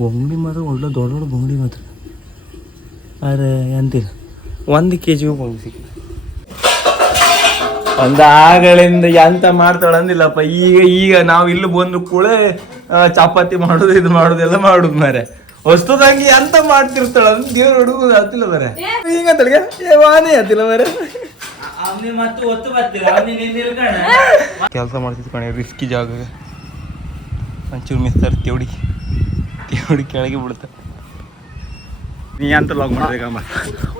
ಬೊಂಗಡಿ ಮಾತ್ರ ಒಳ್ಳೆ ದೊಡ್ಡ ದೊಡ್ಡ ಬೊಂಗಡಿ ಮಾತ್ರ. ಅರೆ ಅಂತಿಲ್ಲ 1 kg ಬೊಂಗಡಿ ಸಿಕ್ಕಿದೆ. ಒಂದು ಆಗಳಿಂದ ಎಂತ ಮಾಡ್ತಾಳೆ ಅಂದಿಲ್ಲಪ್ಪ. ಈಗ ನಾವು ಇಲ್ಲಿ ಬಂದು ಕೂಡ ಚಪಾತಿ ಮಾಡೋದು ಇದು ಮಾಡೋದು ಎಲ್ಲ ಮಾಡುದು ಮಾರೆ. ಹೊಸ್ತದಂಗೆ ಎಂತ ಮಾಡ್ತಿರ್ತಾಳ ಅಂತ ದೇವ್ರು ಹುಡುಗುದು ಹತ್ತಿಲ್ಲ ಮರೆ. ಈಗ ತಳಗೆ ವಾನೇ ಹತ್ತಿಲ್ಲ ಮರೆ. ಕೆಲಸ ಮಾಡ್ತಿದ್ ಕಣೆ ರಿಸ್ಕಿ ಜಾಗ. ಒಂಚೂರು ಮಿಸ್ತಾರೆ ತೇವಡಿ ಕೆಳಗೆ ಬಿಡುತ್ತ. ನೀ ಅಂತ ಲಾಗ್ ಮಾಡ್ಬೇಕಮ್ಮ.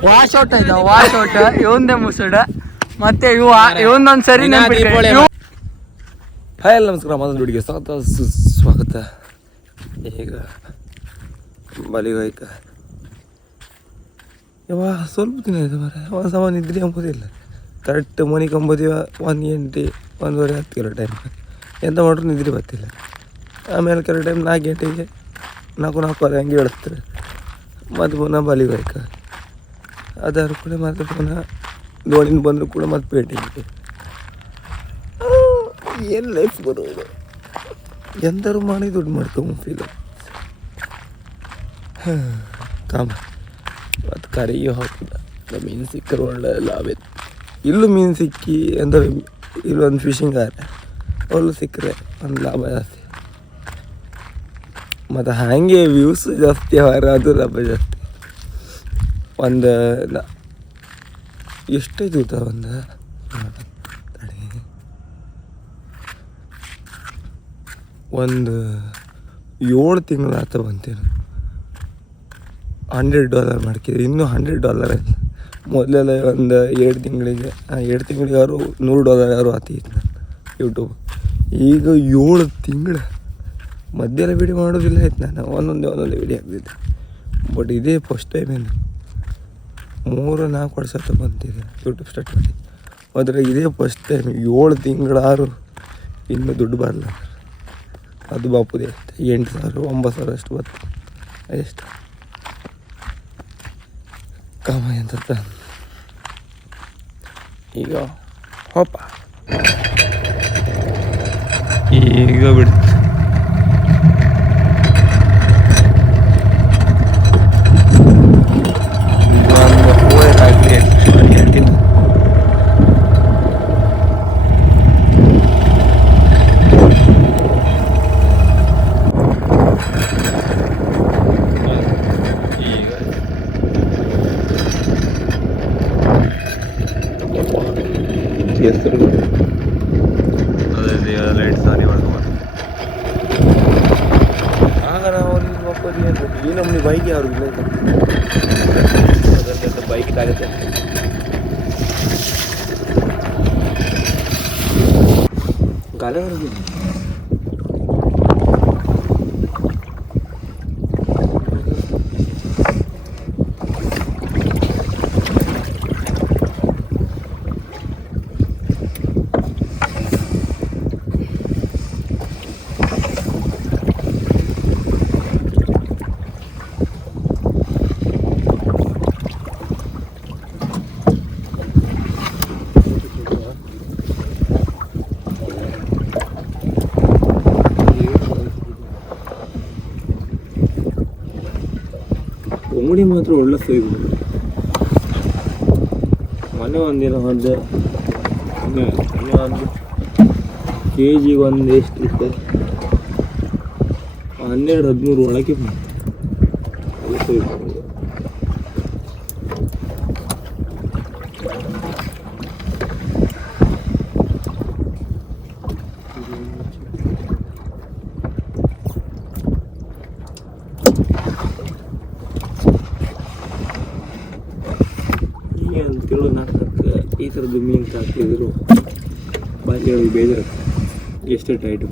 ವಾಶ್ ಔಟ್ ಆಯ್ತಾ? ವಾಶ್ ಔಟ್ ಇವಂದೇ ಮುಸುಡ ಮತ್ತೆ ಇವೊಂದೊಂದ್ಸರಿ ಹಾಯ್ ಎಲ್ಲ ನಮಸ್ಕಾರ. ಮತ್ತೊಂದು ಹುಡುಗಿ ಸ್ವಾಗತ. ಈಗ ಬಲಿಗಾಯ್ಕ ಯಾವ ಸ್ವಲ್ಪ ದಿನ ಇದೆ ಮರೆ. ಒಂದು ಸಮ ನಿದ್ರೆ ಅಂಬೋದಿಲ್ಲ. ಕರೆಕ್ಟ್ ಮನೆ ಕಂಬೋದಿವ 1 ಗಂಟೆ 1:30 ಹತ್ತಿರೋ ಟೈಮ್ ಎಂತ ಮಾಡ್ರು ನಿದ್ರೆ ಬರ್ತಿಲ್ಲ. ಆಮೇಲೆ ಕರೆಕ್ಟ್ ಟೈಮ್ 4 ಗಂಟೆಗೆ 4:40 ಹಂಗೆ ಹೇಳ್ತಾರೆ. ಮತ್ತು ಪುನಃ ಬಲಿಗಾಯ್ಕ ಅದಾದ್ರು ಕೂಡ ಮತ್ತೆ ಪುನಃ ದೋಣಿನ ಬಂದರೂ ಕೂಡ ಮತ್ತೆ ಪೇಟೆಗೆ. ಏನು ಲೈಫ್ ಬರೋದು. ಎಂದರು ಮಾಡಿ ದುಡ್ಡು ಮಾಡ್ಕೊಂಬ ಫೀಲ್ ಕಾಮ. ಮತ್ತು ಕರೆಗೆ ಹೋಗ್ತದ ಮೀನು ಸಿಕ್ಕರು ಒಳ್ಳೆ ಲಾಭ ಇತ್ತು. ಇಲ್ಲೂ ಮೀನು ಸಿಕ್ಕಿ ಅಂದರೆ ಇಲ್ಲೊಂದು ಫಿಶಿಂಗ್ ಆದ್ರೆ ಅಲ್ಲೂ ಸಿಕ್ಕರೆ ಒಂದು ಲಾಭ ಜಾಸ್ತಿ. ಮತ್ತು ಹಾಗೆ ವ್ಯೂಸ್ ಜಾಸ್ತಿ ಅವರ ಅದು ಲಾಭ ಜಾಸ್ತಿ. ಒಂದು ಎಷ್ಟೇ ಜೂತ ಒಂದು 7 ತಿಂಗಳು ಆತ ಬಂತೇನು. $100 ಮಾಡ್ಕಿದ್ರಿ. ಇನ್ನೂ $100 ಇಲ್ಲ. ಮೊದಲೆಲ್ಲ ಒಂದು 2 ತಿಂಗಳಿಗೆ ಯಾರು $100 ಆತಿತ್ತು ನಾನು ಯೂಟ್ಯೂಬ್. ಈಗ 7 ತಿಂಗಳು ಮಧ್ಯಾಹ್ನ ವೀಡಿಯೋ ಮಾಡೋದಿಲ್ಲ ಆಯ್ತು. ನಾನು ಒಂದೊಂದೇ ವೀಡಿಯೋ ಹಾಕ್ತಿದ್ದೆ. ಬಟ್ ಇದೇ ಫಸ್ಟ್ ಟೈಮ್ ಏನು 3-4 ವರ್ಷ ಬಂತಿದೆ ಯೂಟ್ಯೂಬ್ ಸ್ಟಾರ್ಟ್ ಮಾಡಿ. ಆದರೆ ಇದೇ ಫಸ್ಟ್ ಟೈಮ್ 7 ತಿಂಗಳಾರು ಇನ್ನೂ ದುಡ್ಡು ಬರಲ್ಲ. ಅದು ಬಾಪುದೇ 8,000-9,000 ಅಷ್ಟು ಬರ್ತದೆ ಎಷ್ಟು ಕಾಮ ಅಂತ. ಈಗ ಹೋಪ ಈಗ ಬಿಡ್ತು. ಲೈಟ್ ಸಾರಿ ಮಾಡ್ಕೊಂಡು ಆಗ ನಾವು ಮಕ್ಕಳು ಈ ನಮ್ಮನೆ ಬೈಕ್ ಯಾರು ಇಲ್ಲ ಅದರಿಂದ ಬೈಕ್ ಆಗುತ್ತೆ. ಗಾಳಿ ಹೊರಗಿದೆ. ಬೊಂಗುಡಿ ಮಾತ್ರ ಒಳ್ಳೆ ಸೈಜ್. ಮೊನ್ನೆ ಒಂದಿನ ಒಂದು KG ಒಂದು ಎಷ್ಟು ಇತ್ತು 12-13 ಒಳಗೆ ಅಂತೇಳಿ ನಾಟಕಕ್ಕೆ ಈ ಥರದ್ದು ಮೀನು ಹಾಕಿದ್ರು ಬಾಯಿಗೆ ಬೇಜಾರು. ಎಷ್ಟೇ ಟೈಟ್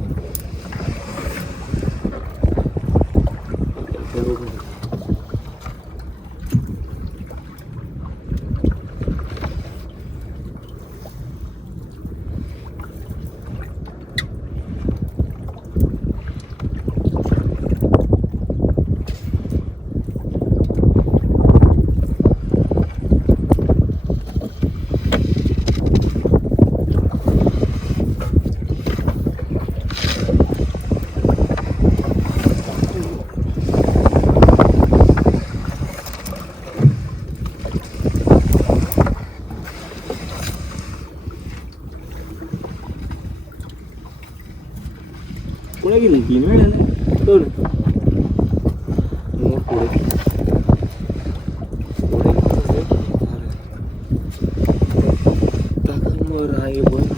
ಒಳಗಿಲ್ಲ ತಿನ್ನು ಬೇಡ ತೋಡು ಮೂರು ಕೊಡು ರಾಗಿ ಬಂದು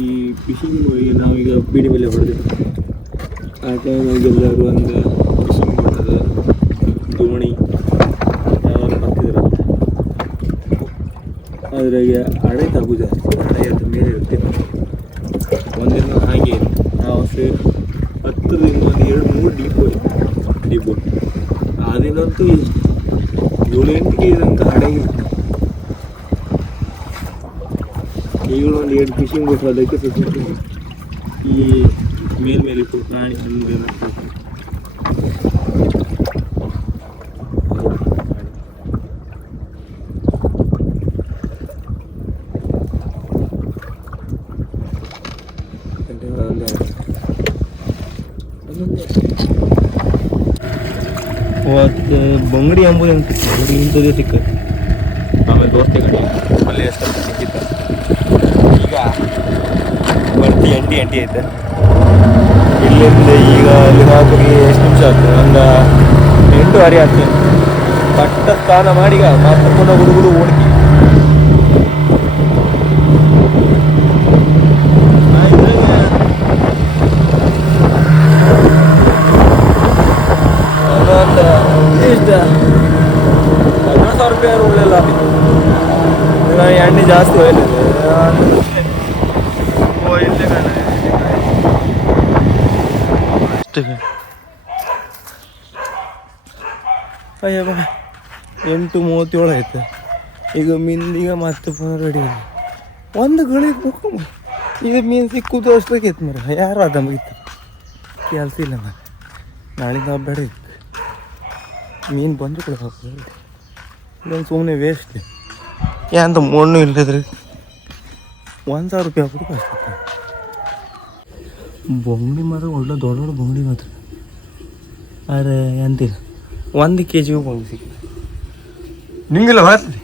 ಈ ಫಿಶಿಂಗ್ ನಾವೀಗ ಪೀಡಿ ಮೇಲೆ ಹೊಡೆದಿವಿ ಆ ಟೈಮಾಗಿ ಎಲ್ಲರೂ ಒಂದು ಫಿಶಿಂಗ್ ಮಾಡೋದು ದೋಣಿ ಬರ್ತಿದ್ರು ಅದ್ರಾಗೆ ಅಡೆ ತಗು ಜಾಸ್ತಿ ಅಡೆ ಅದ್ರ ಮೇಲೆ ಇರುತ್ತೆ ಒಂದಿನ ಹಾಗೆ ನಾವು ಸೇರಿ 10 ದಿನ ಒಂದು 2-3 ಡೀಪು ಆ ದಿನಂತೂ ಎಷ್ಟು 7-8 ಕೆಜಿ ಅಂತ ಅಡೆಗಿತ್ತು ಈಗ ಒಂದು 2 ಫಿಶಿಂಗ್ ಬೋಟ್ ಅದಕ್ಕೆ ಸುತ್ತ ಈ ಮೇಲ್ಮೇಲೆ ಪ್ರಾಣಿ ಹಿಂದೆ ಅವತ್ತು ಬಂಗಡಿ ಅಂಬುದು ಅಂತ ಬಂಗಡಿ ಇಂಥದ್ದೇ ಸಿಕ್ಕ ಆಮೇಲೆ ದೋಸ್ತಿ ಗಡಿ ಅಲ್ಲೇ ಎಷ್ಟು ಸಿಕ್ಕಿತ್ತ ಈಗ ಬರ್ತಿ ಎಂಟಿ ಐತೆ ಇಲ್ಲಿಂದ ಈಗ ಅಲ್ಲಿ ಹೋಗಿ ಎಷ್ಟು ನಿಮಿಷ ಆಗ್ತದೆ ಒಂದು 8:30 ಆಗ್ತದೆ ಪಟ್ಟ ಸ್ನಾನ ಮಾಡಿ ಈಗ ಮತ್ತೆ ಪುನಃ ಹುಡುಗರು ಓಡ್ಕಿ ಇಷ್ಟ 10,000 ರೂಪಾಯಿ ಉಳ್ಳಿಲ್ಲ ಎಣ್ಣೆ ಜಾಸ್ತಿ ಹೋಯ್ತು ಅಯ್ಯ ಬಾ 8:37 ಆಯ್ತು ಈಗ ಮೀನಿಗೆ ಮತ್ತೆ ಪುನಃ ರೆಡಿ ಒಂದು ಗಳಿಗೆ ಮುಖ ಈಗ ಮೀನು ಸಿಕ್ಕುದು ಅಷ್ಟಕ್ಕೆ ಇತ್ತು ಮರ ಯಾರು ಅದ ಮುಗಿತ್ತು ಕೆಲಸ ಇಲ್ಲ ಮರ ನಾಳಿಂದ ಬೇಡ ಇತ್ತು ಮೀನು ಬಂದು ಕೂಡ ಹಾಕೋದು ಇದೊಂದು ಸುಮ್ಮನೆ ವೇಸ್ಟ್ ಏನಂತ ಮಣ್ಣು ಇಲ್ಲದ್ರೆ 1,000 ರೂಪಾಯಿ ಹಾಕೋದು ಕಷ್ಟ ಬೊಂಗಡಿ ಮಾತ್ರ ಒಳ್ಳೆ ದೊಡ್ಡ ದೊಡ್ಡ ಬೊಂಗಡಿ ಮಾತ್ರ ಅರೆ ಎಂತಿಲ್ಲ 1 ಕೆಜಿಗೂ ಬೊಂಗಡಿ ಸಿಕ್ಕಿದೆ ನಿಂಗಿಲ್ಲ ಬರ್ತದೆ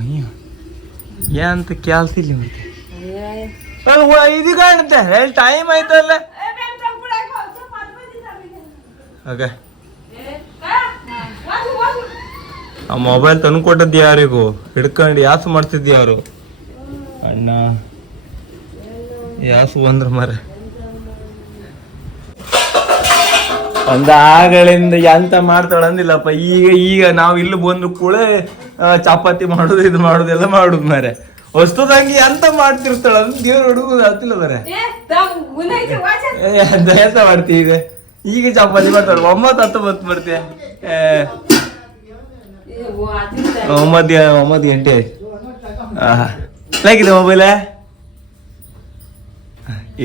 ಅಯ್ಯ ಏನಂತ ಕ್ಯಾಲ್ಸ ಇಲ್ಲ ಮತ್ತೆ ಇದು ಕಾಣುತ್ತೆ ಹೇಳಿ ಟೈಮ್ ಆಯ್ತಲ್ಲ ಓಕೆ ಆ ಮೊಬೈಲ್ ತಂದು ಕೊಟ್ಟದ್ದು ಯಾರಿಗೂ ಹಿಡ್ಕೊಂಡು ಯಾಸು ಮಾಡ್ತಿದ್ದು ಯಾರು ಅಣ್ಣ ಯಾಸು ಬಂದ್ರ ಮರ ಒಂದು ಆಗಳಿಂದ ಎಂತ ಮಾಡ್ತಾಳ ಅಂದಿಲ್ಲಪ್ಪ ಈಗ ನಾವು ಇಲ್ಲಿ ಬಂದ್ರು ಕೂಡ ಚಪಾತಿ ಮಾಡೋದು ಇದು ಮಾಡೋದು ಎಲ್ಲ ಮಾಡುದು ಮರೆ ಹೊಸ್ತದಂಗಿ ಎಂತ ಮಾಡ್ತಿರ್ತಾಳ ಅಂತ ದೇವ್ರು ಹುಡುಗುದು ಆಗ್ತಿಲ್ಲ ಮರೆ ಎಂತ ಮಾಡ್ತೀವಿ ಈಗ ಚಪಾತಿ ಮಾಡ್ತಾಳ 9-10 ಬರ್ತೀಯ 9 ಗಂಟೆ ಆಯ್ತು ಹೇಗಿದೆ ಮೊಬೈಲ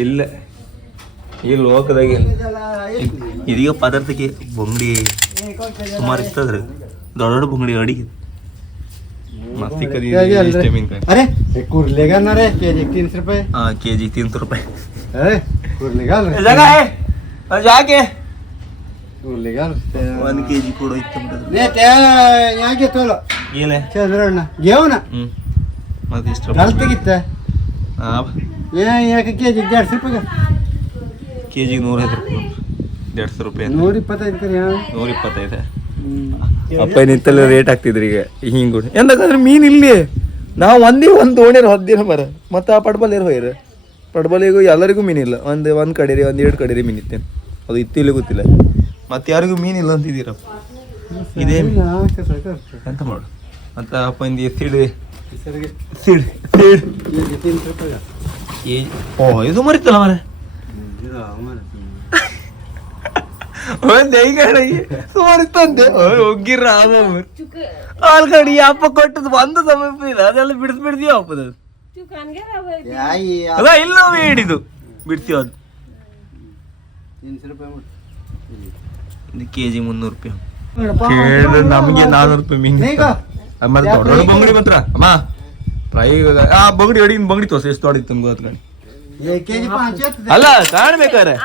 ಇಲ್ಲ ಈ ಲೋಕದಾಗ ಇದೀಗ ಪದಾರ್ಥಕ್ಕೆ ಬೊಂಗಡಿ ಸುಮಾರು ಇರ್ತದ್ರಿ ದೊಡ್ಡ ದೊಡ್ಡ ಬೊಂಗಡಿ ಅಡಿಗೆ ಮಸ್ತಿ अरे कुर्लेगा ना रे केजी 300 रुपये ಕೆಜಿ 300 ರೂಪಾಯಿ कुर्लेगा ಜಾಕೆ कुर्लेगा 1 ಕೆಜಿ ಕೂಡ ಇತ್ತು ने त्या यहाँ के तोलो ಏನೇ चंद्रಣ್ಣ घेऊ ना ಮತ್ತೆ ಇಷ್ಟು गलती किती यहाँ केजी 150 रुपये ಕೆಜಿಗೆ 150 ರೂಪಾಯಿ 125 ಕರಿ 125 ಅಪ್ಪ ನಿಂತಲ್ಲಿ ರೇಟ್ ಆಗ್ತಿದ್ರಿ ಈಗ ಹಿಂಗೂ ಎಂದಕ್ಕಂದ್ರೆ ಮೀನು ಇಲ್ಲಿ ನಾವು ಒಂದು ದೋಣಿಯರು ಹೊದ್ದಿನ ಮರ ಮತ್ತು ಆ ಪಡ್ಬಲ್ಲಿರು ಹೋಯ್ರ ಪಡ್ಬಲ್ಲಿಗೂ ಎಲ್ಲರಿಗೂ ಮೀನಿಲ್ಲ ಒಂದು ಕಡೆ ರೀ 1-2 ಕಡೆ ರೀ ಮೀನು ಇತ್ತೇನು ಅದು ಇತ್ತಿಲ್ಲ ಗೊತ್ತಿಲ್ಲ ಮತ್ತೆ ಯಾರಿಗೂ ಮೀನಿಲ್ಲ ಅಂತಿದ್ದೀರಪ್ಪ ಇದೇ ಎಂತ ಮಾಡು ಮತ್ತು ಅಪ್ಪ ಇಂದ ಸಿಡಿ ಓ ಇದು ಮರಿತಲ್ಲ ಮರ ಸುಮಾರಿತ್ತಂತೆ ಹೋಗಿರ ಆಲ್ಗಡಿ ಅಪ್ಪ ಕೊಟ್ಟದ್ದು ಒಂದು ಸಮಯ ಇಲ್ಲ ಅದೆಲ್ಲ ಬಿಡಿಸ್ಬಿಡ್ತೀವಿ ಅಪ್ಪದ ಅದ ಇಲ್ಲ ಹಿಡಿದು ಬಿಡ್ತೀವಿ ಅದು 300 रुपये ಇದು ಕೆಜಿ 300 ರೂಪಾಯಿ ಕೇಳಿದ್ರೆ ನಮಗೆ 400 ರೂಪಾಯಿ ಮೀನು ಮತ್ತೆ ದೊಡ್ಡ ದೊಡ್ಡ ಬಂಗಡಿ ಮಾತ್ರ ಅಮ್ಮ ಫ್ರೈ ಬಂಗಡಿ ಅಡಿಗಿನ ಬಂಗಡಿ ತೋರ್ಸ ಎಷ್ಟು ದೊಡ್ಡ ಇತ್ತು ಗೊತ್ಕೊಂಡು 1 kg 500 ಅಲ್ಲ ಕಾಣ್ಬೇಕಾರೆ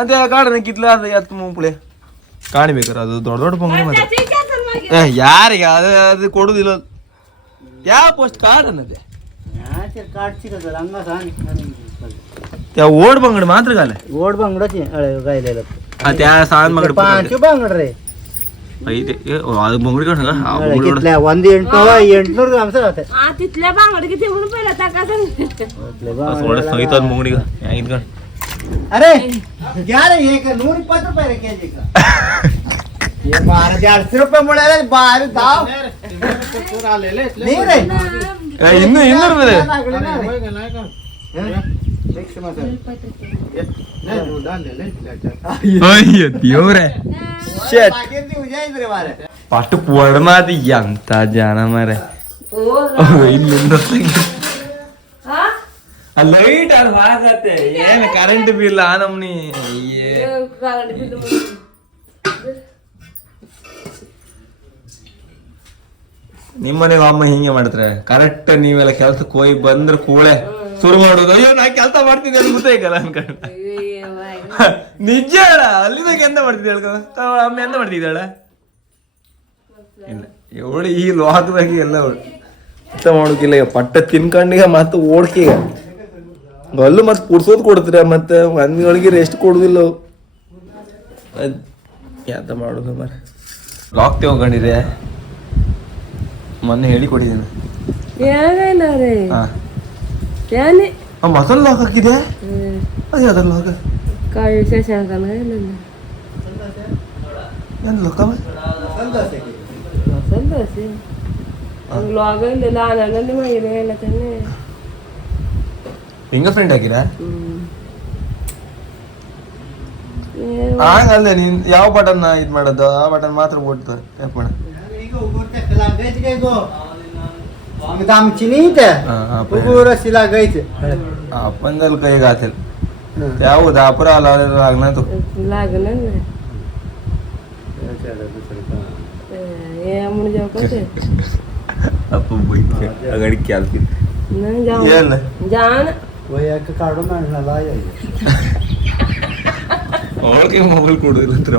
ಅದೇ ಕಾಡನ ಕಿತ್ಲ ಅದು ಎತ್ತು ಮುಂಪುಳೆ ಕಾಣ್ಬೇಕಾರೆ ಅದು ದೊಡ್ಡ ದೊಡ್ಡ ಬಂಗಡಿ ಮತ್ತೆ ಯಾರಿಗೆ ಅದು ಕೊಡುದಿಲ್ಲ ಯಾವ ಪೋಸ್ಟ್ ಕಾಡನದೆ ಓಡ್ ಬಂಗಡಿ ಮಾತ್ರ ಕಾಲೆ ಓಡ್ ಬಂಗಡಿ ಗಾಯಿಲೆ ಅದ ಸಾನ್ ಬಂಗಡಿ 5 ಬಂಗಡಿ ಐತೆ ಅದು ಬಂಗಡಿ ಕಾಣ ಒಂದು 800 ಗ್ರಾಮ್ ಸರ್ सहित मुंगड़ी का अरे यार ये 120 रुपए केजी का ये 1200 मुड़े बाहर दाव ले ले नहीं रे इन्नु रुपए ಅಯ್ಯೋ ದೇವ್ರೆ ಪಟ್ಟು ಪೊಡಮಾದಿ ಎಂತ ಜನ ಮಾರೆ ಇಲ್ಲಿಂದ ಲೈಟ್ ಅದು ಹಾಕತ್ತೆ ಏನ್ ಕರೆಂಟ್ ಬಿಲ್ ಆ ನಮ್ನಿ ನಿಮ್ಮನೆಗೆ ಅಮ್ಮ ಹಿಂಗೆ ಮಾಡ್ತಾರೆ ಕರೆಕ್ಟ್ ನೀವೆಲ್ಲ ಕೆಲ್ಸಕ್ಕೆ ಹೋಗಿ ಬಂದ್ರೆ ಕೂಳೆ ಶುರು ಮಾಡೋದು ಅಯ್ಯೋ ನಾ ಕೆಲಸ ಮಾಡ್ತಿದ್ದೆ ಅಂತ ಗೊತ್ತಾಯ್ಕಲ್ಲ ಅನ್ಕೊಂಡ ನಿಜ ಹೇಳ ಅಲ್ಲಿದಾಗ ಎಂತ ಮಾಡ್ತಿದ್ದೆ ಹೇಳ್ಕ ಅಮ್ಮ ಎಂತ ಮಾಡ್ತಿದ್ದಾಳ ಇಲ್ಲ ಇವಳು ಈ ಲೋಕದಾಗ ಎಲ್ಲ ಅರ್ಥ ಮಾಡೋಕಿಲ್ಲ ಈಗ ಪಟ್ಟ ತಿನ್ಕಂಡಿಗ ಮತ್ತೆ ಓಡ್ಕೀಗ ಅಲ್ಲೂ ಮತ್ತೆ ಕುಡ್ಸೋದು ಕೊಡ್ತೀರ ಮತ್ತೆ ಒಂದ್ಗಳಿಗೆ ರೆಸ್ಟ್ ಕೊಡುದಿಲ್ಲ ಎಂತ ಮಾಡೋದು ಮರ ಲಾಕ್ ತಗೊಂಡಿದೆ ಮೊನ್ನೆ ಹೇಳಿ ಕೊಟ್ಟಿದ್ದೀನಿ ಮಸಾಲ ಲಾಕ್ ಹಾಕಿದೆ ಅದು ಯಾವ್ದಾರ ಲಾಕ್ ಏನು ಲಾಕ ಫಿಂಗರ್ ಪ್ರಿಂಟ್ ಹಾಕಿರಾ ಹಂಗಂದೆ ನೀನ್ ಯಾವ ಬಟನ್ ಇದ್ ಮಾಡೋದು ಆ ಬಟನ್ ಮಾತ್ರ ಓಡ್ತು ಯಾಕೆ ಮಾಡ आमची नाही आपण जर काही घातेल त्या उदापुरा आला लागणार तो आपण अगडी क्यालती काढून ಅವಳಿಗೆ ಮೊಬೈಲ್ ಕೊಡೋದಿಲ್ಲ ಹತ್ರ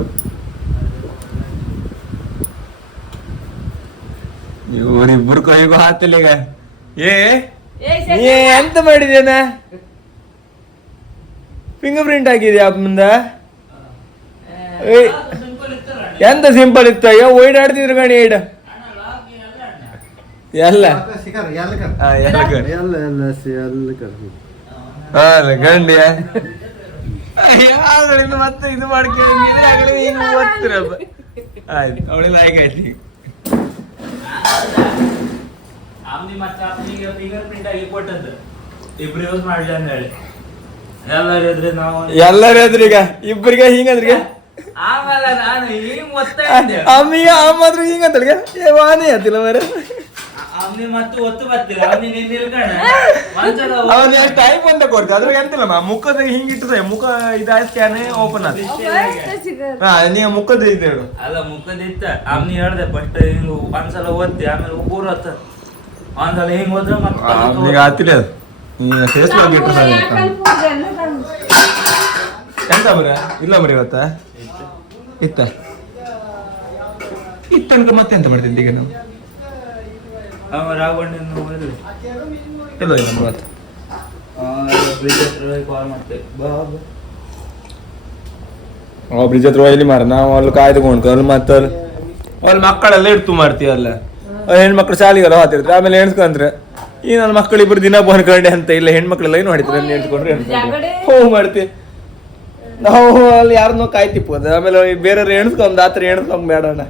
ಇವರಿಬ್ಬರು ಕೈಗೂ ಹಾತಿಲ್ಲ ಈಗ ಎಂತ ಮಾಡಿದೇನ ಫಿಂಗರ್ ಪ್ರಿಂಟ್ ಹಾಕಿದ್ಯಾ ಮುಂದ ಎಂತ ಸಿಂಪಲ್ ಇತ್ತ ಓಡಾಡ್ತಿದ್ರು ಗಣಿ ಐಡ ಎಲ್ಲ ಗಂಡಿ ಯಾಗಳಿಂದ ಮತ್ತೆ ಇದು ಮಾಡ್ಕೊಂಡಿದ್ರೆ ಓದ್ತಿರ ಆಯ್ತು ಅವಳಿಂದ ಆಯ್ತು ಎಲ್ಲರ ಎದ್ರಿ ಈಗ ಇಬ್ಬರಿಗೆ ಹಿಂಗಂದ್ರಿಗೆ ಅಮ್ಮಿಗೆ ಅಮ್ಮದ್ರು ಹಿಂಗಂತಳಿಗೆ ವಾನೇ ಆತಿಲ್ಲ ಮರ ಅವನ ಟೈಪ್ ಅಂತ ಕೊಡ್ತ ಅದ್ರಾಗ ಎಂತಿಲ್ಲ ಮುಖದ ಹಿಂಗಿಟ್ಟದೆ ಮುಖ ಇದಾಯ ಸ್ಕ್ಯಾನ್ ಓಪನ್ ಆದ ನೀ ಮುಖದ ಇದು ಹೇಳು ಅಲ್ಲ ಮುಖದ ಇತ್ತ ಅವ್ನಿ ಹೇಳ್ದೆ ಬಟ್ ಹಿಂಗ ಒಂದ್ಸಲ ಓದ್ತಿ ಆಮೇಲೆ ಊರತ್ತ ಒಂದ್ಸಲ ಹಿಂಗ್ ಹೋದ್ರೆ ಈಗ ಆತಿಲ್ಲ ಅದು ಫೇಸ್ಬುಕ್ ಇಟ್ಟು ಎಂತ ಮರ ಇಲ್ಲ ಮರಿ ಇವತ್ತ ಇತ್ತನ್ಕ ಮತ್ತೆ ಎಂತ ಮಾಡ್ತಿದ್ದೆ ಈಗ ನಾವು ರಾಘವಣ್ಣ ಎಲ್ಲೋ ಇಲ್ಲ ಇವತ್ತು ಬ್ರಿಡ್ಜ್ ಹತ್ರ ಇಲ್ಲಿ ಮಾರ ನಾವು ಅಲ್ಲಿ ಕಾಯ್ದುಕೊಂಡು ಅಲ್ಲಿ ಮತ್ತೆ ಅಲ್ಲಿ ಮಕ್ಕಳೆಲ್ಲ ಇಡ್ತು ಮಾಡ್ತೀವಲ್ಲ ಹೆಣ್ಮಕ್ಳು ಶಾಲೆಗೆಲ್ಲ ಹೋಗ್ತಿರ್ತಾರೆ ಆಮೇಲೆ ಎಣ್ಸ್ಕೊಂಡ್ರೆ ಈ ನನ್ನ ಮಕ್ಕಳು ಇಬ್ರು ದಿನ ಬಂದ್ಕೊಂಡೆ ಅಂತ ಇಲ್ಲ ಹೆಣ್ಮಕ್ಳೆಲ್ಲ ಏನು ಮಾಡ್ತಾರೆ ಎಣ್ಸ್ಕೊಂಡ್ರೆ ಹೋಗಿ ಮಾಡ್ತೀವಿ ನಾವು ಅಲ್ಲಿ ಯಾರನ್ನೋ ಕಾಯ್ತಿಪ್ಪೋದು ಆಮೇಲೆ ಬೇರೆಯವ್ರು ಎಣ್ಸ್ಕೊಂಡ್ ಆತರ ಎಣ್ಸ್ಕೊಂಡ್ ಬೇಡಣ್ಣ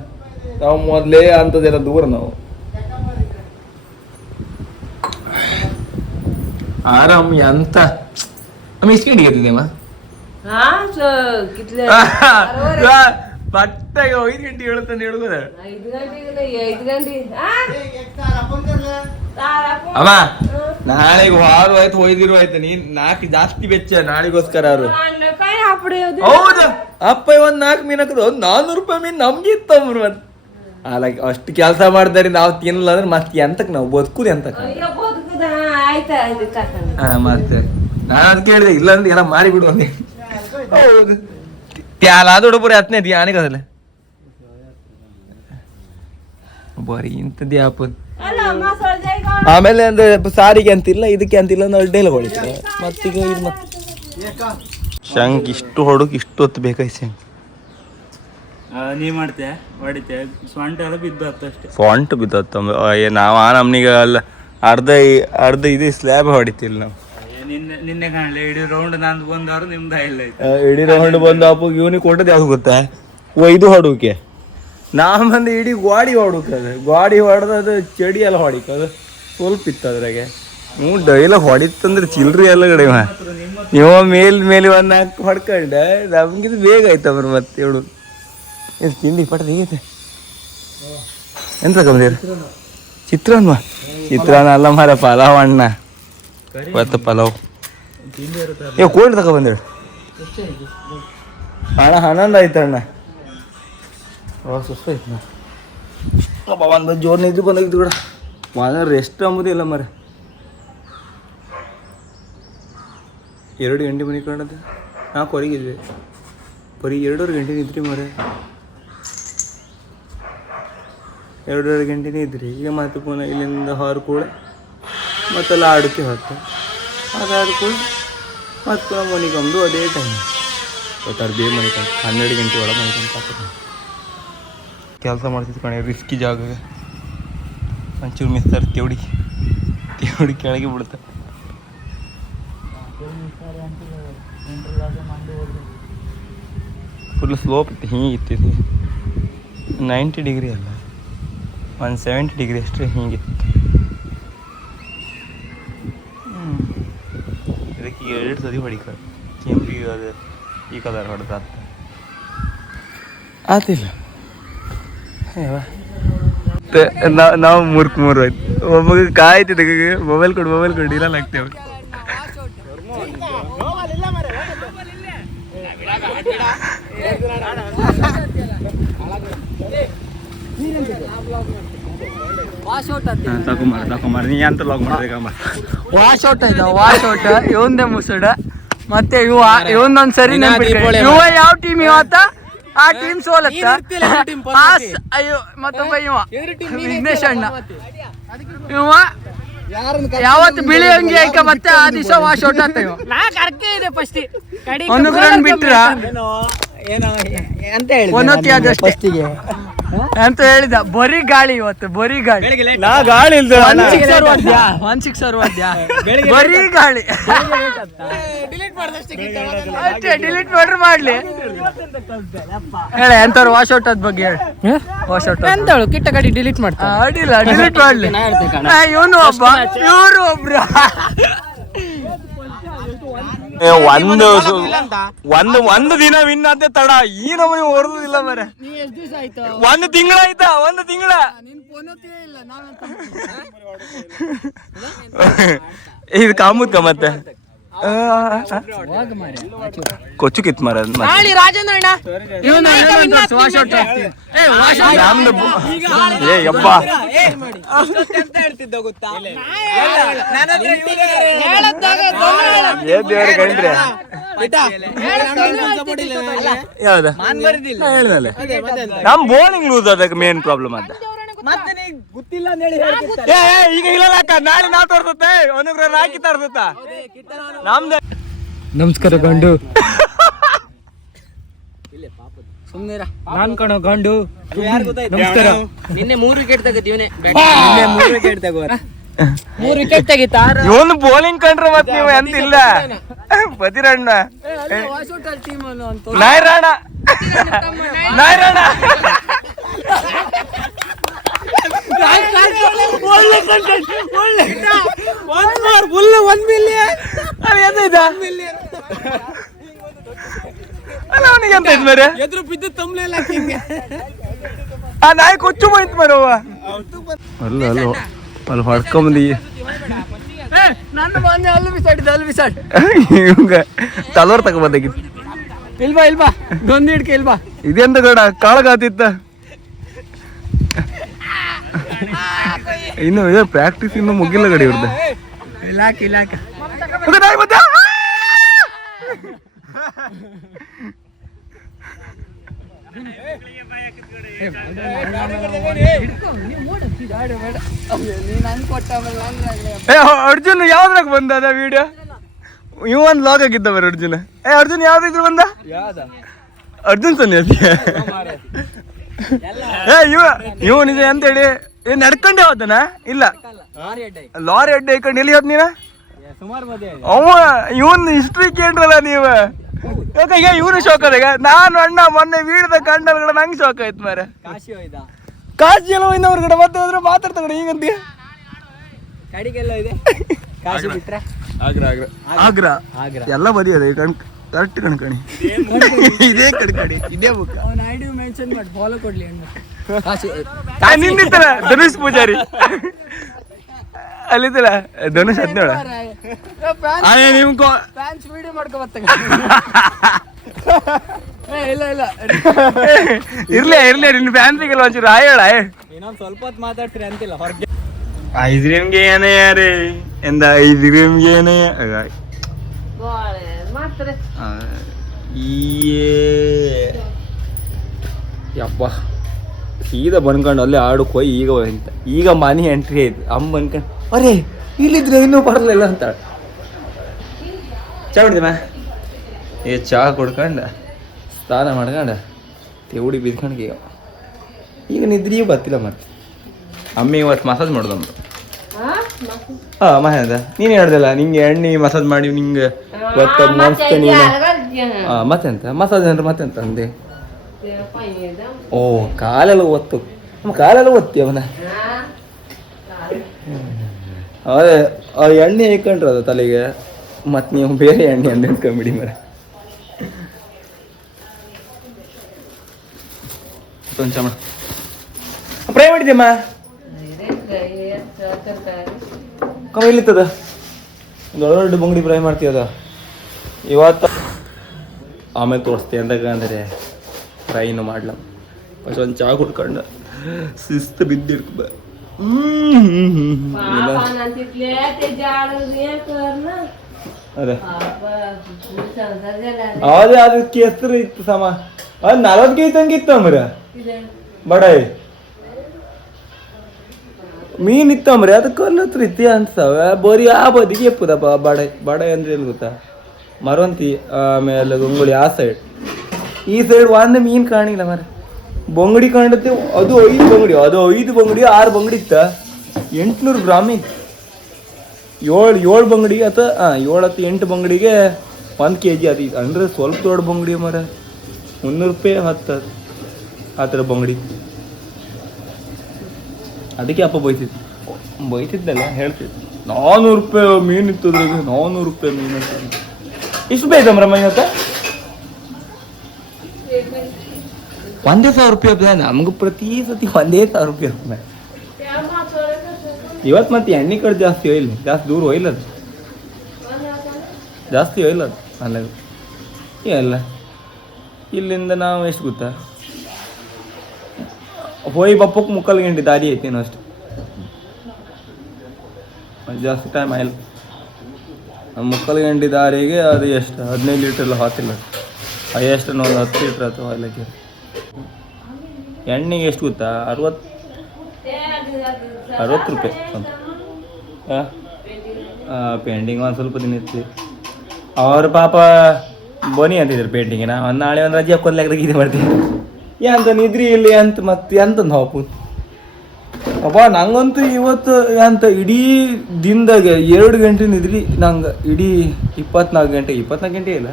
ನಾವು ಮೊದಲೇ ಅಂಥದ್ದೆಲ್ಲ ದೂರ ನಾವು ಆರಾಮ್ ಎಂತ ಅಮ್ಮ ಎಷ್ಟು ಗಂಟೆಗೆ ಎದ್ದಿದ್ದೆಮ್ಮ ಬಟ್ಟೆಗೆ 5 ಗಂಟೆ ಹೇಳುತ್ತಾನೆ ಹೇಳುವುದ ಅಮ್ಮ ನಾಳೆಗೆ ಹಾರು ಆಯ್ತು ಒಯ್ದಿರು ಆಯ್ತು ನೀನ್ 4 ಜಾಸ್ತಿ ಬೆಚ್ಚ ನಾಳೆಗೋಸ್ಕರ ಅವರು ಹೌದು ಅಪ್ಪ ಒಂದ್ 4 ಮೀನ್ ಹಾಕದು 400 ರೂಪಾಯಿ ಮೀನ್ ನಮ್ಗೆ ಇತ್ತವ್ರು ಲೈಕ್ ಅಷ್ಟು ಕೆಲಸ ಮಾಡ್ದಾರಿ ನಾವು ತಿನ್ನಲ್ಲ ಅಂದ್ರೆ ಮತ್ತೆ ಎಂತಕ್ ನಾವು ಬದುಕುದು ಎಂತಕ್ ಮತ್ತೆ ನಾನು ಅದ್ ಕೇಳಿದೆ ಇಲ್ಲ ಅಂದ್ರೆ ಎಲ್ಲ ಮಾರಿ ಬಿಡು ಅಂದೆ ಹೌದು ತ್ಯಾಲಾದ ಹುಡುಗರು ಹತ್ತನೇ ಆನೆಗದಲ್ಲ ಬರೀ ಇಂಥದ್ದು ಯಾಪ ಆಮೇಲೆ ಅಂದ್ರೆ ಸಾರಿಗೆ ಅಂತಿಲ್ಲ ಇದಕ್ಕೆ ಅಂತಿಲ್ಲ ಅಂದ್ರೆ ಅಡ್ಡೆಲ್ಲ ಹೊಡಿತಾರೆ ಮತ್ತೀಗ ಇದು ಮತ್ತೆ ಶಂಕ್ ಇಷ್ಟು ಹೊಡಕ್ ಇಷ್ಟು ಹೊತ್ತು ಬೇಕಾಯ್ತು ಶಂಕ್ ನೀ ಮಾಡ್ತೆ ಹೊಡಿತೆ ಸೊಂಟ ಎಲ್ಲ ಬಿದ್ದು ಅಷ್ಟೇ ಫಾಂಟ್ ಬಿದ್ದತ್ತ ನಾವು ಆ ನಮ್ನಿಗೆ ಅಲ್ಲ ಅರ್ಧ ಇದು ಸ್ಲ್ಯಾಬ್ ಹೊಡಿತಿಲ್ಲ ನಾವು ನಿನ್ನೆ ಕಾಣಲಿ ಇಡೀ ರೌಂಡ್ ನಂದು ಬಂದವರು ನಿಮ್ದು ಇಲ್ಲ ಇಡೀ ರೌಂಡ್ ಬಂದು ಅಪ್ಪ ಇವನಿಗೆ ಕೊಟ್ಟದ್ದು ಯಾವ್ದು ಗೊತ್ತಾ ಇದು ಹೊಡೋಕೆ ನಾ ಮಂದಿ ಇಡೀ ಗಾಡಿ ಹೊಡೋಕದು ಗಾಡಿ ಹೊಡೆದದು ಚಡಿ ಎಲ್ಲ ಹೊಡಿಕದು ಸ್ವಲ್ಪ ಇತ್ತು ಅದ್ರಾಗೆ ಡೈಲ ಹೊಡಿತಂದ್ರೆ ಚಿಲ್ರಿ ಎಲ್ಲ ಕಡೆ ಇವ ಮೇಲೆ ಒಂದು ನಾಲ್ಕು ಹೊಡ್ಕೊಂಡೆ ನಮ್ಗಿದು ಬೇಗ ಆಯ್ತವ್ರ ಮತ್ತೆ ಹೇಳು ಇದು ತಿಂಡಿ ಪಟ್ಟ ಹೇಗೈತೆ ಎಂತ ತಗೊಂಡಿರ ಚಿತ್ರಾನ್ನ ಅಲ್ಲ ಮಾರ ಪಲಾವ್ ಅಣ್ಣ ಇವತ್ತು ಪಲಾವ್ ಕೋಲ್ಡ್ ತಗೊಬಂದೇಳು ಹನ್ನೊಂದು ಆಯ್ತು ಅಣ್ಣ ಸುಸ್ತು ಆಯ್ತು ಅಪ್ಪ ಒಂದು ಜೋರ್ ನಿದ್ರೆ ಬಂದಾಗಿದ್ದು ಕೂಡ ರೆಸ್ಟ್ ಅಂಬುದಿಲ್ಲ ಮರ 2 ಗಂಟೆ ಮನೆ ಕಂಡದ್ದು 4 ಇದ್ವಿ ಬರೀ 2.5 ಗಂಟೆ ನಿದ್ರಿ ಮರ 2.5 ಗಂಟೆನೇ ಇದ್ರಿ ಈಗ ಮತ್ತೆ ಪುನಃ ಇಲ್ಲಿಂದ ಹೊರ ಕೂಡ ಮತ್ತೆಲ್ಲ ಆಡೋಕ್ಕೆ ಹೊತ್ತು ಅದಾದ್ಕೂಡ ಮತ್ತೆ ಪುನಃ ಮನೆಗೊಂದು ಅದೇ ಟೈಮ್ ಗೊತ್ತಾರು ಬೇಗ ಮನೆ ಕಂಡು 12 ಗಂಟೆ ಒಳಗೆ ಮನೆ ಕಂಡು ಕೆಲಸ ಮಾಡ್ತಿದ್ದು ಕಣೆ ರಿಸ್ಕಿ ಜಾಗ ಒಂಚೂರು ಮಿಸ್ತಾರೆ ತೇವಡಿ ಕೆಳಗೆ ಬಿಡುತ್ತೆ ಫುಲ್ ಸ್ಲೋಪ್ ಇತ್ತು ಹಿಂಗೆ ಇತ್ತು 90 ಡಿಗ್ರಿ ಅಲ್ಲ 170 ಡಿಗ್ರಿ ಅಷ್ಟೇ ಹಿಂಗಿತ್ತು ಇದಕ್ಕೆ 2 ಸತಿ ಹೊಡಿಕ ಕೆಂಪಿಗೆ ಅದು ಈ ಕಲರ್ ಹೊಡೆದ ಆತಿಲ್ಲ ನಾವು ಮೂರು ಆಯ್ತು ಒಬ್ಬಗೆ ಕಾಯ್ತಿದ್ದ ಮೊಬೈಲ್ ಕೊಡು ಇರಲ್ಲ ಆಗ್ತೇವೆ ತಕೊಂಬಾರ ನೀ ಅಂತ ಲಾಗ್ ಮಾಡ್ಬೇಕಮ್ಮ ವಾಶ್ ಔಟ್ ಆಯ್ತಾ ವಾಶ್ ಔಟ್ ಇವಂದೇ ಮುಸುಡ ಮತ್ತೆ ಇವೊಂದೊಂದ್ ಸರಿ ಇವ ಯಾವ ಟೀಮ್ ಇವತ್ತ ಆ ಟೀಮ್ ಸೋಲತ್ತ ಅಯ್ಯೋ ಮತ್ತೊಬ್ಬ ವಿಘ್ನೇಶ್ ಅಣ್ಣ ಇವ ಯಾವತ್ತು ಬಿಳಿ ಅಂಗಿ ಆಯ್ಕ ಮತ್ತೆ ಆ ದಿವಸ ವಾಶ್ ಔಟ್ ಆತ ಇವ ಅನುಗ್ರಹಣ್ ಬಿಟ್ರ ಅಂತ ಹೇಳಿದ ಬರೀ ಗಾಳಿ ಇವತ್ತು ಬರೀ ಗಾಳಿ ಗಾಳಿ ಒನ್ ಸಿಕ್ಸರ್ ವಾದ್ಯ ಬರೀ ಗಾಳಿ ಅಷ್ಟೇ ಡಿಲೀಟ್ ಮಾಡ್ಲಿ ಹೇಳ ಎಂತವ್ರು ವಾಶ್ ಔಟ್ ಅದ್ ಬಗ್ಗೆ ಹೇಳಿ ವಾಶ್ ಔಟ್ ಎಂತಳು ಕಿಟ್ಟ ಗಾಡಿ ಡಿಲೀಟ್ ಮಾಡ್ತಾ ಅಡ್ಡಿಲ್ಲ ಡಿಲೀಟ್ ಮಾಡ್ಲಿ ಇವನು ಒಬ್ಬ ಇವರು ಒಬ್ರು ಒಂದು ದಿನ ವಿನ್ ಆದ ತಡ ಈ ನಮಗೆ ಹೊರದಿಲ್ಲ ಮರ ಒಂದು ತಿಂಗಳ ಇದು ಕಾಮುದ್ಕ ಮತ್ತೆ ಕೊಚ್ಚು ಕಿತ್ ಮರ ದೇವ್ರ ಕಂಡ್ರೆ ನಮ್ ಬೋಲಿಂಗ್ ಲೂಸ್ ಅದಕ್ಕೆ ಮೇನ್ ಪ್ರಾಬ್ಲಮ್ ಅದ ಈಗ ಇಲ್ಲ ನಾಳೆ ನಾ ತೋರ್ಸತ್ತೆ ಅನುಗ್ರಹ ಹಾಕಿ ತೋರ್ಸತ್ತ ನಮ್ದೆ ನಮಸ್ಕಾರ ಗಂಡು ನಾನ್ ಕಣೋ ಗಂಡು ನಮಸ್ಕಾರ ನಿನ್ನೆ 3 ವಿಕೆಟ್ ತೆಗೆದಿವನೆ ಮೂರು ವಿಕೆಟ್ ತೆಗಿತ ಇವನು ಬೌಲಿಂಗ್ ಕಂಡ್ರೆ ಮತ್ತೆ ನೀವು ಎಂತ ಇಲ್ಲ ಬದಿರಣ್ಣ ನಾಯ್ರಾಣ ಅವನಿಗೆ ಎಂತ ಇದ್ ಮರ ಎದುರು ಬಿದ್ದು ತಮ್ಮಲೆಲ್ಲ ಆ ನಾಯಿ ಕೊಚ್ಚು ಬಂತು ಮರವ ಅಲ್ಲ ಅಲ್ಲಿ ಹೊಡ್ಕೊಂಬಂದಿ ನನ್ನ ಬಂದೆ ಅಲ್ಲಿ ಬಿಸಾಡ್ ಇವಂಗ ತಲವಾರ್ ತಗೊಂಬಂದಾಗಿತ್ತು ಇಲ್ವಾ ದೊಂದು ಹಿಡ್ಕೆ ಇಲ್ವಾ ಇದೆಂತ ಗಡ ಕಾಳಗಾತಿತ್ತ ಇನ್ನು ಇದೆ ಪ್ರಾಕ್ಟೀಸ್ ಇನ್ನು ಮುಗಿಲ್ಲ ಗಡಿ ಇವ್ರದ್ದು. ಇಲಾಖೆ ಅರ್ಜುನ್ ಯಾವ್ದ್ರಾಗ ಬಂದ ಅದ ವಿಡಿಯೋ? ಇವ ಒಂದು ಲಾಗ್ ಆಗಿದ್ದ ಬರ ಅರ್ಜುನ್. ಅರ್ಜುನ್ ಯಾವ್ದಿದ್ರು ಬಂದ? ಅರ್ಜುನ್ ಸನ್ಯಾಸಿ. ಇವ ನಿಜ ಅಂತ ಹೇಳಿ ನಡ್ಕೊಂಡೆ ಹೋದನ? ಇಲ್ಲ, ಲಾರಿ ಅಡ್ಡ ಇಟ್ಕೊಂಡು ಎಲ್ಲಿ ಹೋದ್ ನೀನ? ಅವ ಇವನ್ ಹಿಸ್ಟ್ರಿ ಕೇಳ್ರಲ್ಲ ನೀವ. ಈಗ ಇವನು ಶೋಕ ಅದ. ಈಗ ನಾನು ಅಣ್ಣ ಮೊನ್ನೆ ವೀಡ್ದ ಕಂಡಲ್ಗಡೆ ನಂಗೆ ಶೋಕ ಆಯ್ತು ಮಾರ. ಕಾಶಿ ಎಲ್ಲ ಇನ್ನೊಬ್ರ ಕಡೆ ಮತ್ತೆ ಹೋದ್ರೆ ಮಾತಾಡ್ತಾಗಡೆ ಈಗಂತ. ಆಗ್ರಾ ಎಲ್ಲ ಬದಿ ಅದ ಕರೆಕ್ಟ್ ಕಣ್ಕಣಿ. ಇದೇ ಕಣ್ಕಣಿ, ಇದೇ ಬುಕ್. ಫಾಲೋ ಕೊಡ್ಲಿ ನಿಂದಿತ್ತಲ್ಲ ಧನುಷ್ ಪೂಜಾರಿ ಅಲ್ಲಿದ್ದಲ್ಲ ಧನುಷ್ 17. ನಿಮ್ ಫ್ಯಾನ್ಸ್ ವಿಡಿಯೋ ಮಾಡ್ಕೊ ಇಲ್ಲ ಇರ್ಲಿ ನಿನ್ ಫ್ಯಾನ್ಸಿಗೆಲ್ಲ ಒಂಚೂರು ಹೇಳ. ಇನ್ನೊಂದ್ ಸ್ವಲ್ಪ ಹೊತ್ತು ಮಾತಾಡ್ತೀರಿ ಅಂತಿಲ್ಲ ಹೊರಗೆ. ಐಸ್ಕ್ರೀಮ್ಗೆ ಏನೇ ಯಾರೇ ಎಂದ ಐಸ್ಕ್ರೀಮ್ಗೆ ಏನೇ ಯಪ್ಪ ಸೀದಾ ಬಂದ್ಕೊಂಡು ಅಲ್ಲೇ ಆಡಕ್ಕೆ ಹೋಗಿ ಈಗ ಮನಿ ಎಂಟ್ರಿ ಆಯ್ತು. ಅಮ್ಮ ಬಂದ್ಕೊಂಡು ಅರೇ ಇಲ್ಲಿದ್ರೆ ಇನ್ನೂ ಬರಲಿಲ್ಲ ಅಂತ ಚಾ ಕುಡಿದಮ್ಮ. ಚಾ ಕುಡ್ಕೊಂಡು ಸ್ನಾನ ಮಾಡ್ಕೊಂಡು ತೆವಡಿ ಬಿದ್ಕೊಂಡು ಈಗ ನಿದ್ರಿಯೂ ಬರ್ತಿಲ್ಲ. ಮತ್ತೆ ಅಮ್ಮಿ ಇವತ್ತು ಮಸಾಜ್ ಮಾಡೋದಮ್ಮ. ಮಹೇಂದ್ರ ನೀನು ಹೇಳ್ದಲ್ಲ ನಿಂಗೆ ಎಣ್ಣೆ ಮಸಾಜ್ ಮಾಡಿ ನಿಂಗೆ ಇವತ್ತು ಮಸ್ತ್ ನೀನು. ಮತ್ತೆಂತ ಮಸಾಜ್ ಅಂದ್ರೆ ಮತ್ತೆಂತ ಅಂದೆ? ಓ ಕಾಲೆಲ್ಲ ಒತ್ತು, ಕಾಲೆಲ್ಲ ಒತ್ತಿ ಅವನ. ಅದೇ ಎಣ್ಣೆ ಇಟ್ಕೊಂಡ್ರ ಅದು ತಲೆಗೆ. ಮತ್ತು ನೀವು ಬೇರೆ ಎಣ್ಣೆ ಇಟ್ಕೊಂಬಿಡಿ ಮರ. ಚಮ ಪ್ರೈ ಮಾಡಿದ್ಯಮ್ಮ ಇಲ್ಲಿತ್ತದ ದೊಡ್ಡ ಬಂಗಡಿ ಫ್ರೈ ಮಾಡ್ತೀಯದ ಇವತ್ತು. ಆಮೇಲೆ ತೋರಿಸ್ತೀವಿ ಅಂದಾಗ ಅಂದರೆ ಫ್ರೈನು ಮಾಡ್ಲ. ಫಸ್ಟ್ ಒಂದು ಚಾ ಕುಡ್ಕೊಂಡು ಶಿಸ್ತು ಬಿದ್ದಿರ್ತದ. ಅದೇ ಅದಕ್ಕೆ ಹೆಸರು ಇತ್ತು ಸಮ. ಅದು 40 ಹಂಗಿತ್ತು ಅಂಬ್ರ ಬಡಾಯಿ ಮೀನ್ ಇತ್ತಂಬ್ರಿ. ಅದಕ್ಕೆ ಹತ್ರ ಇತ್ತು ಅನ್ಸವ ಬರೀ ಆ ಬದಿಗೆ ಎಪ್ಪುದಪ್ಪ. ಬಡಾಯಿ ಅಂದ್ರೆ ಏನು ಗೊತ್ತಾ? ಮರವಂತಿ ಆಮೇಲೆ ಗಂಗುಳಿ ಆ ಸೈಡ್. ಈ ಸೈಡ್ ಒಂದೇ ಮೀನು ಕಾಣಿಲ್ಲ ಮರ. ಬಂಗಡಿ ಕಂಡತ್ತೆ ಅದು 5 ಬಂಗಡಿ. ಅದು 5 ಬಂಗಡಿ 6 ಬಂಗಡಿ ಇತ್ತ. 800 ಗ್ರಾಮಿ 7 ಬಂಗಡಿ ಅಥವಾ 7 8 ಬಂಗಡಿಗೆ 1 kg ಅದು. ಅಂದ್ರೆ ಸ್ವಲ್ಪ ದೊಡ್ಡ ಬಂಗಡಿ ಮರ. 300 ರೂಪಾಯಿ 10 ಆ ಥರ ಬಂಗಡಿ. ಅದಕ್ಕೆ ಅಪ್ಪ ಬೈತಿದ್ದಲ್ಲ ಹೇಳ್ತಿದ್ದು. 400 ರೂಪಾಯಿ ಮೀನು ಇತ್ತು ಅದ್ರಾಗ. 400 ರೂಪಾಯಿ ಮೀನು ಅಂತ ಇಷ್ಟು ಬೇಕಂಬ್ರಮ್ಮ ಇವತ್ತ? 1,000 ರೂಪಾಯಿ ನಮ್ಗೆ ಪ್ರತಿ ಸತಿ 1,000 ರೂಪಾಯಿ. ಇವತ್ತು ಮತ್ತೆ ಎಣ್ಣೆ ಕಡೆ ಜಾಸ್ತಿ ಒಯ್ಲಿ, ಜಾಸ್ತಿ ದೂರ ಒಯ್ಲದು, ಜಾಸ್ತಿ ಒಯ್ಲದು ಅಲ್ಲ. ಎಲ್ಲ ಇಲ್ಲಿಂದ ನಾವು ಎಷ್ಟು ಗೊತ್ತಾ ಹೋಯ್ ಬಪ್ಪಕ್ಕೆ 3 ಗಂಟೆ ದಾರಿ ಐತೇನೋ ಅಷ್ಟು. ಜಾಸ್ತಿ ಟೈಮ್ ಆಯಿಲ್ಲ. 3 ಗಂಟೆ ದಾರಿಗೆ ಅದು ಎಷ್ಟು 15 ಲೀಟ್ರೆಲ್ಲ ಹಾಕಿಲ್ಲ. ಎಷ್ಟು ಒಂದು 10 ಲೀಟ್ರ್ ಅಥವಾ ಹಾಲಕ್ಕೆ. ಎಣ್ಣೆಗೆ ಎಷ್ಟು ಗೊತ್ತಾ? 60 ರೂಪಾಯಿ ಅಂತ. ಪೇಂಟಿಂಗ್ ಒಂದು ಸ್ವಲ್ಪ ದಿನ ಇರ್ತೀವಿ. ಅವ್ರ ಪಾಪ ಬನ್ನಿ ಅಂತಿದ್ರು ಪೇಂಟಿಂಗಿನ. ಒಂದು ನಾಳೆ ಒಂದು ರಜೆ ಹಾಕೋದ್ಲಾಗ್ದಾಗ ಇದು ಮಾಡ್ತೀವಿ. ಎಂತ ನಿದ್ರಿ ಇಲ್ಲಿ ಅಂತ ಮತ್ತೆ ಎಂತಂದು ಹಾಕು ಅಪ್ಪ. ನಂಗಂತೂ ಇವತ್ತು ಅಂತ ಇಡೀ ದಿನದಾಗ 2 ಗಂಟೆ ನಿದ್ರಿ ನಂಗೆ. ಇಡೀ 24 ಗಂಟೆ ಇಲ್ಲ,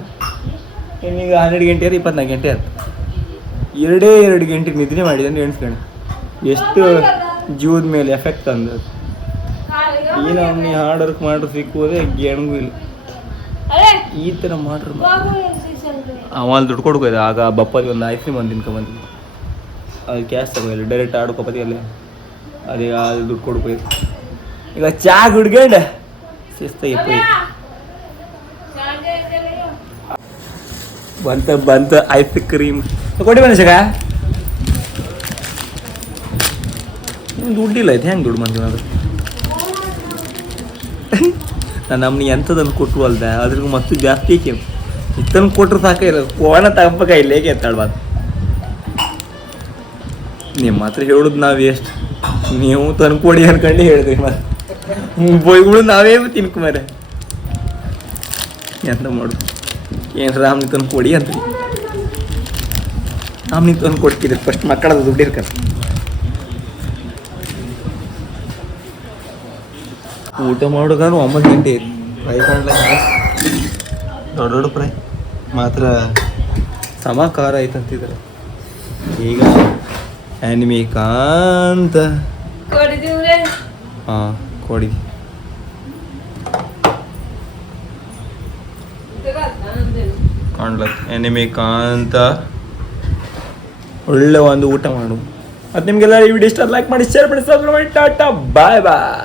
ಈಗ 12 ಗಂಟೆ 24 ಗಂಟೆ ಆಯ್ತು. 2 ಗಂಟೆ ನಿದ್ರೆ ಮಾಡಿದೆ ಅಂದ್ರೆ ಎಣಿಸ್ಕೊಂಡು ಎಷ್ಟು ಜೀವದ ಮೇಲೆ ಎಫೆಕ್ಟ್ ಅಂದದು. ಈ ನಮ್ಮನೆ ಹಾರ್ಡ್ ವರ್ಕ್ ಮಾಡ್ರು ಸಿಕ್ಕುವುದೇ ಗೆಣಗೂ ಇಲ್ಲ. ಈ ಥರ ಮಾಡ್ರು ಅವಲ್ಲಿ ದುಡ್ಡು ಕೊಡ್ಕೋದು. ಆಗ ಬಪ್ಪದಿ ಒಂದು ಐಸ್ ಕ್ರೀಮ್ ಒಂದು ತಿನ್ಕೊಂಬಂದಿದ್ವಿ. ಅದು ಕ್ಯಾಶ್ ತಗೋಲ್ಲ, ಡೈರೆಕ್ಟ್ ಆಡ್ಕೊಪತಿ ಅಲ್ಲೇ. ಅದೇ ಅದು ದುಡ್ಡು ಕೊಡ್ಕೋದು. ಈಗ ಚಾ ಗುಡ್ಗಂಡ ಶಿಸ್ತಾಗಿ ಬಂತ ಐಸ್ ಕ್ರೀಮ್ ಕೊಡಿ ಮನುಷ್ಯಗ. ದುಡ್ಡಿಲ್ಲ ಐತೆ ಹೆಂಗೆ ದುಡ್ಡು ಬಂದಿನ ಅದು ನಾನು ನಮ್ಗೆ ಎಂಥದನ್ನು ಕೊಟ್ಟರು ಅಲ್ದ ಅದ್ರಿಗೆ ಮತ್ತು ಜಾಸ್ತಿ ಕೇಳು ಇತ್ತನ್ನು ಕೊಟ್ಟರು ಸಾಕಿಲ್ಲ ಕೋಣ ತಗೊಂಬಕ ಇಲ್ಲೇಕೆ ಎತ್ತಾಳ್ಬಾರ್ದು ನಿಮ್ಮ ಹತ್ರ ಹೇಳುದು ನಾವು ಎಷ್ಟು ನೀವು ತಂದ್ಕೊಡಿ ಅನ್ಕೊಂಡು ಹೇಳಿದ್ರಿ ಮತ್ತೆ ಬೊಯ್ಗಳು ನಾವೇ ತಿನ್ಕೊಂಬಾರೆ ಎಂತ ಮಾಡೋದು ಏನು ರಾಮ್ನಿ ತಂದು ಕೊಡಿ ಅಂತ ರಾಮ್ನಿಗೆ ತಂದು ಕೊಡ್ತೀರಿ ಫಸ್ಟ್ ಮಕ್ಕಳದು ದುಡ್ಡು ಇರ್ಕಲ್ಲ ಊಟ ಮಾಡೋದಾನು 9 ಗಂಟೆ ಫ್ರೈ ಕಾಣ್ಲ ದೊಡ್ಡ ದೊಡ್ಡ ಫ್ರೈ ಮಾತ್ರ ಸಮಾಕಾರ ಐತಂತಿದ್ರೆ ಈಗ ಆ್ಯನಿಮಿ ಕಾಂತ ಹಾಂ ಕೊಡಿ ಕಾಣ್ಲಕ್ ಎನಿಮಿ ಕಾಂತ ಒಳ್ಳೆ ಒಂದು ಊಟ ಮಾಡು ಮತ್ತು ನಿಮಗೆಲ್ಲ ಈ ವಿಡಿಯೋ ಇಷ್ಟ ಲೈಕ್ ಮಾಡಿ ಶೇರ್ ಮಾಡಿ ಸಬ್ಸ್ಕ್ರೈಬ್ ಮಾಡಿ ಟಾಟಾ ಬಾಯ್ ಬಾಯ್